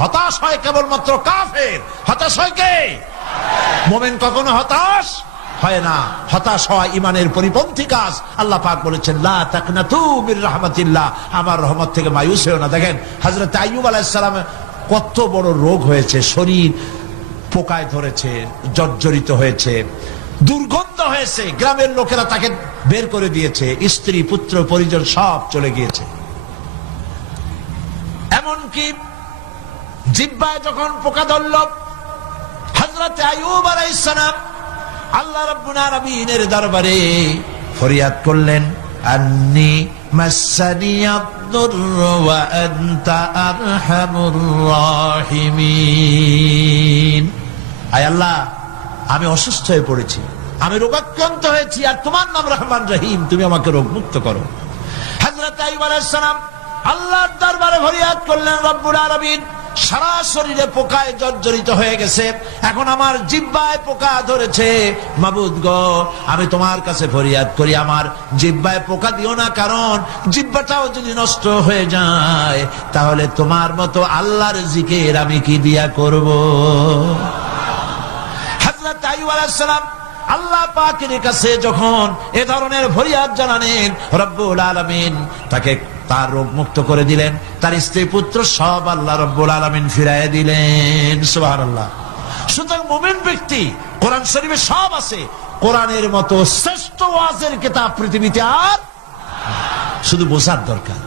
হতাশ হয় কেবলমাত্র কাফের। হতাশ হয় কে? মুমিন কখনো হতাশ হয় না। হতাশ হয় ইমানের পরিপন্থী কাজ। আল্লাহ পাক বলেছেন লা তাকনাতু মির রাহমাতিল্লাহ, আমার রহমত থেকে মায়ুস হও না। দেখেন হযরত আইয়ুব আলাইহিস সালামের কত বড় রোগ হয়েছে, শরীর পোকায় ধরেছে, জর্জরিত হয়েছে, দুর্গন্ধ হয়েছে, গ্রামের লোকেরা তাকে বের করে দিয়েছে, স্ত্রী পুত্র পরিজন সব চলে গিয়েছে। এমনকি জিহ্বায় যখন পোকা ধরল, হযরত আইয়ুব আলাইহিস সালাম আল্লাহ রাব্বুল আলামিনের দরবারে ফরিয়াদ করলেন, আন্নী মাসসানিয়াদ-দুররু ওয়া আনতা আরহামুর রাহিমিন। আয় আল্লাহ, আমি অসুস্থ হয়ে পড়েছি, আমি রোগাক্রান্ত হয়েছি, আর তোমার নাম রহমান রহিম, তুমি আমাকে রোগ মুক্ত করো। হযরত আইয়ুব আলাইহিস সালাম আল্লাহর দরবারে ফরিয়াদ করলেন, রব্বুল আলামিন সারা শরীরে পোকায় জর্জরিত হয়ে গেছে, এখন আমার জিহ্বায় পোকা ধরেছে, মাবুদ গো আমি তোমার কাছে ফরিয়াদ করি, আমার জিহ্বায় পোকা দিও না, কারণ জিহ্বাটাও যদি নষ্ট হয়ে যায় তাহলে তোমার মতো আল্লাহর জিকির আমি কি দিয়া করব। হযরত আইয়ুব আলাইহিস সালাম আল্লাহ পাকের কাছে যখন এ ধরনের ফরিয়াদ জানালেন, রব্বুল আলামিন তাকে তার রোগ মুক্ত করে দিলেন, তার স্ত্রী পুত্র সব আল্লাহ রব্বুল আলামিন ফিরাইয়া দিলেন। সুবহানাল্লাহ। সুতরাং মুমিন ব্যক্তি, কোরআন শরীফে সব আছে, কোরআনের মতো শ্রেষ্ঠ ওয়াজের কিতাব পৃথিবীতে আর, শুধু বোঝার দরকার।